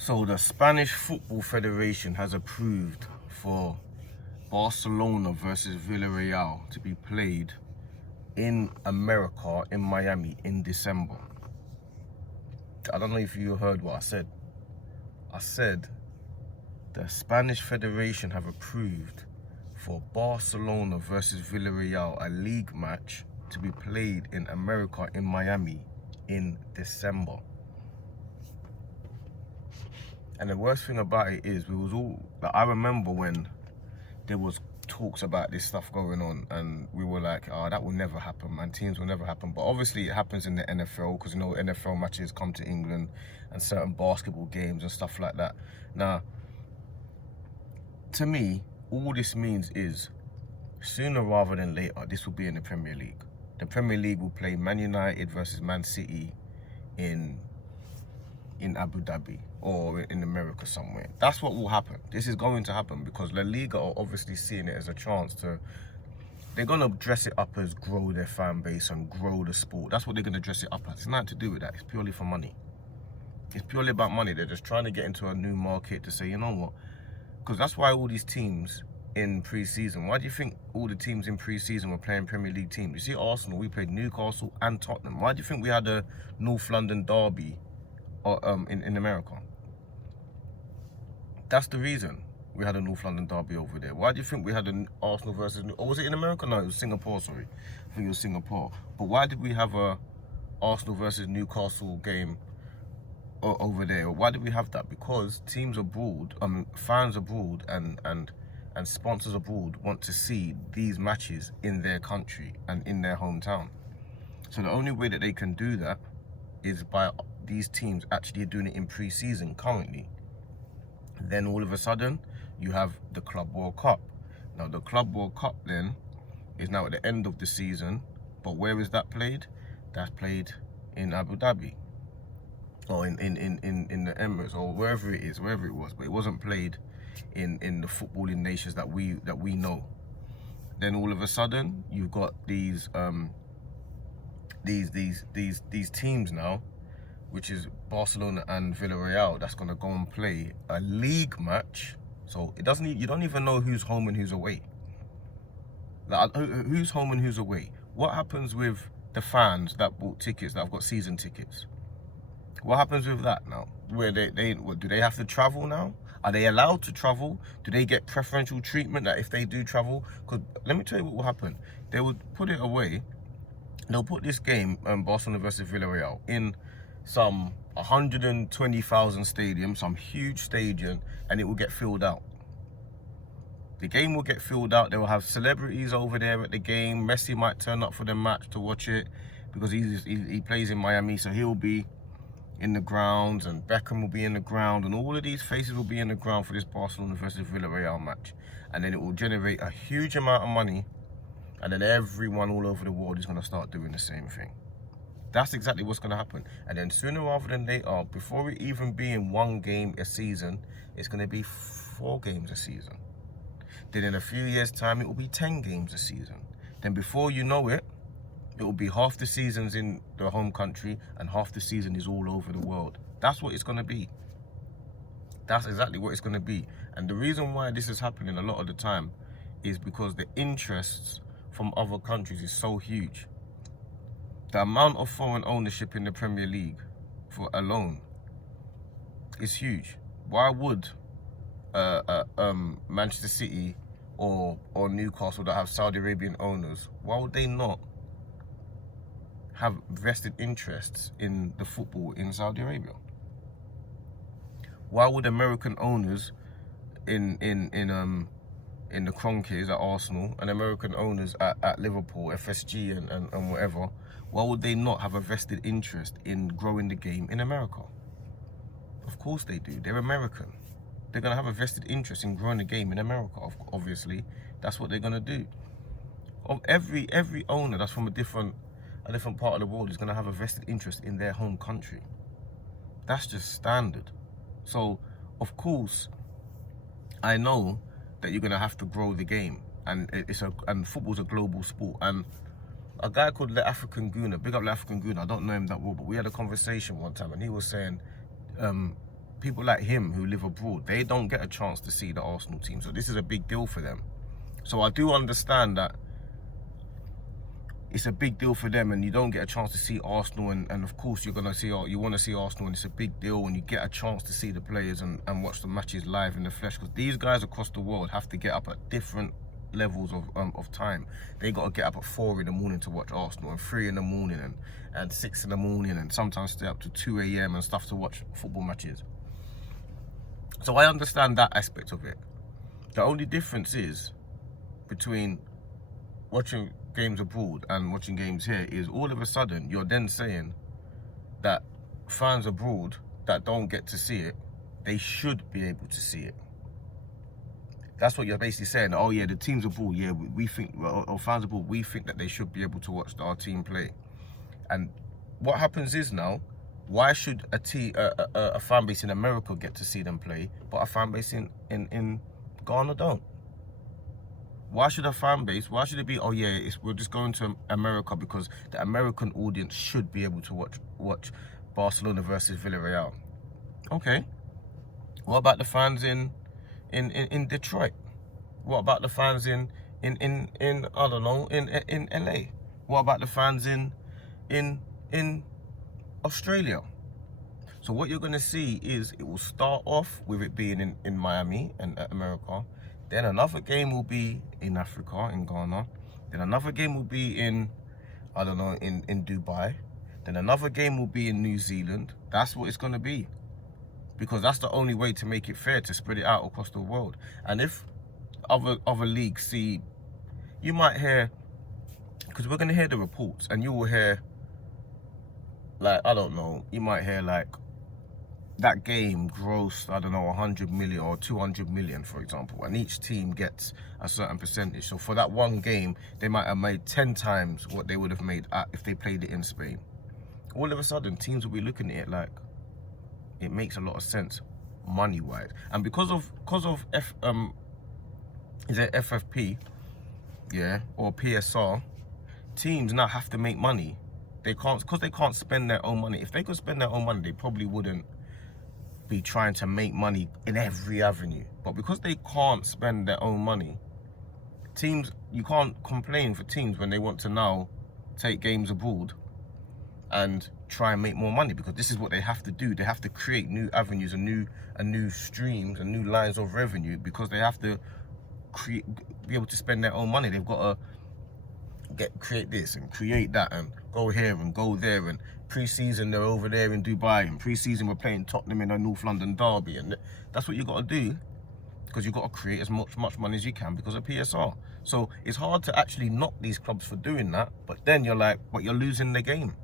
So the Spanish Football Federation has approved for Barcelona versus Villarreal to be played in America, in Miami, in December. I don't know if you heard what I said. I said the Spanish Federation have approved for Barcelona versus Villarreal, a league match, to be played in America, in Miami, in December. And the worst thing about it is, we was all, like, I remember when there was talks about this stuff going on, and we were like, oh, that will never happen, man, teams will never happen. But obviously it happens in the NFL, because, you know, NFL matches come to England, and certain basketball games and stuff like that. Now, to me, all this means is, sooner rather than later, this will be in the Premier League. The Premier League will play Man United versus Man City in Abu Dhabi or in America somewhere. That's what will happen. This is going to happen because La Liga are obviously seeing it as a chance to, they're going to dress it up as grow their fan base and grow the sport. That's what they're going to dress it up as. It's nothing to do with that. It's purely for money. It's purely about money. They're just trying to get into a new market to say, you know what? Because that's why all these teams in pre-season, why do you think all the teams in pre-season were playing Premier League teams? You see Arsenal, we played Newcastle and Tottenham. Why do you think we had a North London derby in America? That's the reason we had a North London derby over there. Why do you think we had an Arsenal versus, or was it in America? No, it was Singapore, sorry. I think it was Singapore. But why did we have a Arsenal versus Newcastle game over there? Why did we have that? Because teams abroad, fans abroad and sponsors abroad want to see these matches in their country and in their hometown. So the only way that they can do that is by these teams actually doing it in pre-season currently. Then all of a sudden, you have the Club World Cup. Now the Club World Cup then is now at the end of the season, but where is that played? That's played in Abu Dhabi, or in the Emirates, or wherever it is, wherever it was. But it wasn't played in the footballing nations that we know. Then all of a sudden, you've got these teams now, which is Barcelona and Villarreal, that's gonna go and play a league match. So it doesn't, you don't even know who's home and who's away. Like, who's home and who's away? What happens with the fans that bought tickets, that have got season tickets? What happens with that now? Where do they have to travel now? Are they allowed to travel? Do they get preferential treatment that if they do travel? Because let me tell you what will happen. They would put it away. They'll put this game, Barcelona versus Villarreal, in some 120,000 stadium, some huge stadium, and it will get filled out. The game will get filled out. They will have celebrities over there at the game. Messi might turn up for the match to watch it because he plays in Miami, so he'll be in the grounds, and Beckham will be in the ground, and all of these faces will be in the ground for this Barcelona versus Villarreal match. And then it will generate a huge amount of money, and then everyone all over the world is going to start doing the same thing. That's exactly what's going to happen. And then sooner rather than later, before it even being one game a season, it's going to be 4 games a season. Then in a few years' time, it will be 10 games a season. Then before you know it, it will be half the seasons in the home country and half the season is all over the world. That's what it's going to be. That's exactly what it's going to be. And the reason why this is happening a lot of the time is because the interests from other countries is so huge. The amount of foreign ownership in the Premier League for alone is huge. Why would Manchester City or Newcastle that have Saudi Arabian owners, why would they not have vested interests in the football in Saudi Arabia? Why would American owners in the Kroenkes at Arsenal and American owners at Liverpool, FSG and whatever, why would they not have a vested interest in growing the game in America? Of course they do. They're American. They're going to have a vested interest in growing the game in America, obviously. That's what they're going to do. Every owner that's from a different part of the world is going to have a vested interest in their home country. That's just standard. So, of course, I know that you're going to have to grow the game. And football's a global sport. And a guy called Le African Guna, big up Le African Guna, I don't know him that well, but we had a conversation one time, and he was saying, people like him who live abroad, they don't get a chance to see the Arsenal team. So this is a big deal for them. So I do understand that it's a big deal for them, and you don't get a chance to see Arsenal, and of course you want to see Arsenal, and it's a big deal when you get a chance to see the players and watch the matches live in the flesh, because these guys across the world have to get up at different levels of time. They got to get up at 4 in the morning to watch Arsenal, and 3 in the morning, and 6 in the morning, and sometimes stay up to 2 a.m. and stuff to watch football matches. So I understand that aspect of it. The only difference is between watching games abroad and watching games here is all of a sudden you're then saying that fans abroad that don't get to see it, they should be able to see it. That's what you're basically saying. Oh yeah, the teams abroad, yeah, we think, or fans abroad, we think that they should be able to watch our team play. And what happens is now, why should a fan base in America get to see them play, but a fan base in Ghana don't? Why should a fan base, why should it be, oh yeah, we're just going to America because the American audience should be able to watch Barcelona versus Villarreal? Okay. What about the fans in Detroit? What about the fans in I don't know, in LA? What about the fans in Australia? So what you're gonna see is it will start off with it being in Miami and America. Then another game will be in Africa, in Ghana. Then another game will be in, I don't know, in Dubai. Then another game will be in New Zealand. That's what it's going to be. Because that's the only way to make it fair, to spread it out across the world. And if other leagues see, you might hear, because we're going to hear the reports, and you will hear, like, I don't know, you might hear like, that game grossed, I don't know, 100 million or 200 million, for example, and each team gets a certain percentage. So for that one game, they might have made 10 times what they would have made if they played it in Spain. All of a sudden, teams will be looking at it like, it makes a lot of sense money-wise. And because of is it FFP, yeah, or PSR, teams now have to make money. They can't, because they can't spend their own money. If they could spend their own money, they probably wouldn't be trying to make money in every avenue. But because they can't spend their own money, teams, you can't complain for teams when they want to now take games abroad and try and make more money, because this is what they have to do. They have to create new avenues and new streams and new lines of revenue, because they have to be able to spend their own money. They've got to create this and create that and go here and go there, and pre-season they're over there in Dubai, and pre-season we're playing Tottenham in a North London derby, and that's what you got to do, because you've got to create as much money as you can because of PSR. So it's hard to actually knock these clubs for doing that, but then you're like, but you're losing the game.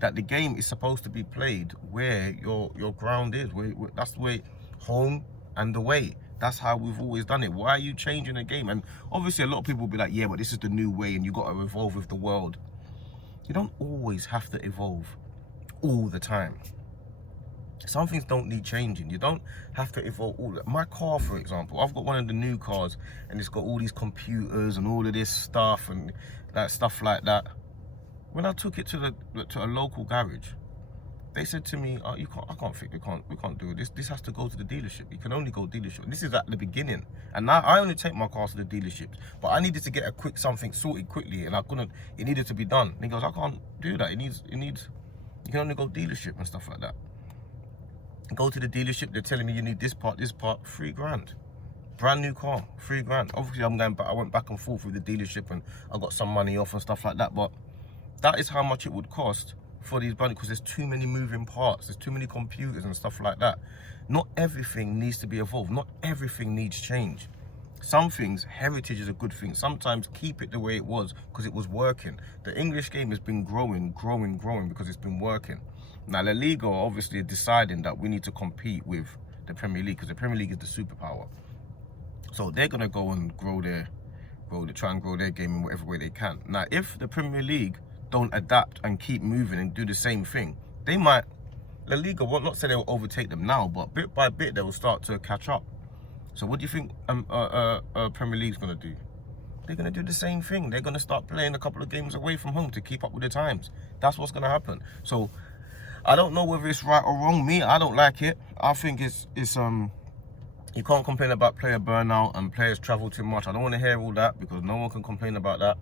That the game is supposed to be played where your ground is, that's the way, home and away. That's how we've always done it. Why are you changing the game? And obviously a lot of people will be like, yeah, but this is the new way and you got to evolve with the world. You don't always have to evolve all the time. Some things don't need changing. You don't have to evolve all that. My car, for example, I've got one of the new cars, and it's got all these computers and all of this stuff and stuff like that. When I took it to a local garage, they said to me, oh, we can't do it. This has to go to the dealership. You can only go dealership. And this is at the beginning. And now I only take my cars to the dealerships. But I needed to get something sorted quickly, and I couldn't, it needed to be done. And he goes, I can't do that. It needs, you can only go dealership and stuff like that. Go to the dealership, they're telling me you need this part, $3,000. Brand new car, $3,000. Obviously I'm going back, I went back and forth with the dealership and I got some money off and stuff like that. But that is how much it would cost for these bunnies, because there's too many moving parts, there's too many computers and stuff like that. Not everything needs to be evolved, not everything needs change. Some things, heritage is a good thing. Sometimes keep it the way it was because it was working. The English game has been growing because it's been working. Now La Liga are obviously deciding that we need to compete with the Premier League, because the Premier League is the superpower. So they're gonna go and try and grow their game in whatever way they can. Now if the Premier League don't adapt and keep moving and do the same thing, they might, La Liga will not say they will overtake them now, but bit by bit they will start to catch up. So what do you think Premier League's gonna do? They're gonna do the same thing. They're gonna start playing a couple of games away from home to keep up with the times. That's what's gonna happen. So I don't know whether it's right or wrong. Me, I don't like it. I think it's you can't complain about player burnout and players travel too much. I don't want to hear all that, because no one can complain about that,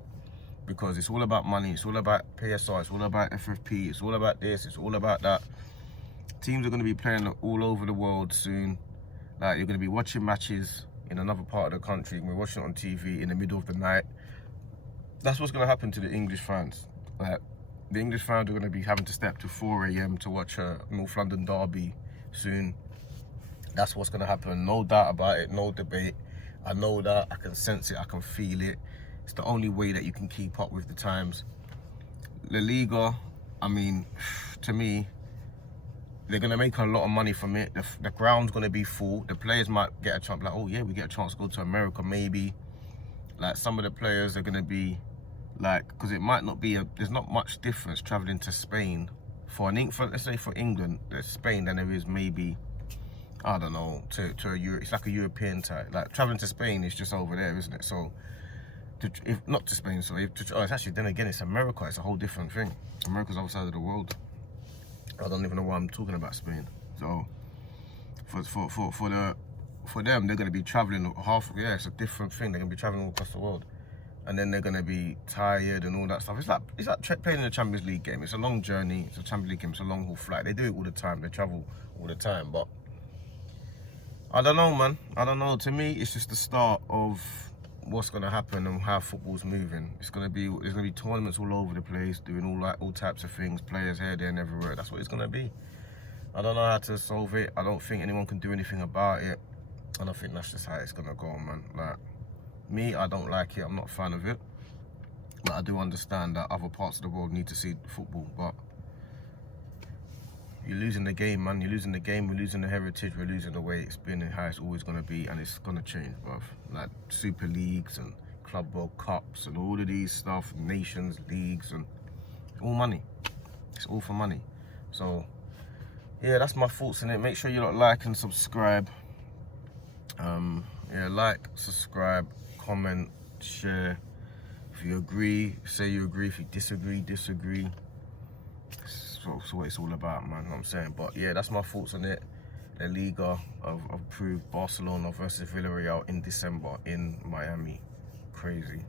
because it's all about money, it's all about PSR, it's all about FFP, it's all about this, it's all about that. Teams are going to be playing all over the world soon. Like, you're going to be watching matches in another part of the country, we're watching it on TV in the middle of the night. That's what's going to happen to the English fans. Like, the English fans are going to be having to step to 4 AM to watch a North London derby soon. That's what's going to happen, no doubt about it, no debate. I know that, I can sense it, I can feel it. It's the only way that you can keep up with the times. La Liga, I mean, to me, they're going to make a lot of money from it. The ground's going to be full. The players might get a chance, like, oh yeah, we get a chance to go to America maybe. Like, some of the players are going to be like, because it might not be there's not much difference traveling to Spain let's say for England, there's Spain, than there is maybe, I don't know, to a Europe. It's like a European type. Like, traveling to Spain is just over there, isn't it? So, if not to Spain, so it's actually, then again, it's America. It's a whole different thing. America's outside of the world. I don't even know why I'm talking about Spain. So, for them, they're going to be traveling yeah, it's a different thing. They're going to be traveling all across the world, and then they're going to be tired and all that stuff. It's like playing in a Champions League game. It's a long journey. It's a Champions League game. It's a long haul flight. They do it all the time. They travel all the time, but I don't know, man. I don't know. To me, it's just the start of what's going to happen and how football's moving. There's going to be tournaments all over the place, doing all types of things, players here, there, and everywhere. That's what it's going to be. I don't know how to solve it. I don't think anyone can do anything about it. I don't think that's just how it's going to go, man. Like, me, I don't like it. I'm not a fan of it. But I do understand that other parts of the world need to see football. But you're losing the game, man. You're losing the game. We're losing the heritage. We're losing the way it's been and how it's always going to be. And it's going to change, bruv. Like, Super Leagues and Club World Cups and all of these stuff, Nations Leagues, and all money. It's all for money. So, yeah, that's my thoughts on it. Make sure you like and subscribe. Yeah, like, subscribe, comment, share. If you agree, say you agree. If you disagree, disagree. That's what it's all about, man. You know what I'm saying? But yeah, that's my thoughts on it. La Liga have approved Barcelona versus Villarreal in December in Miami. Crazy.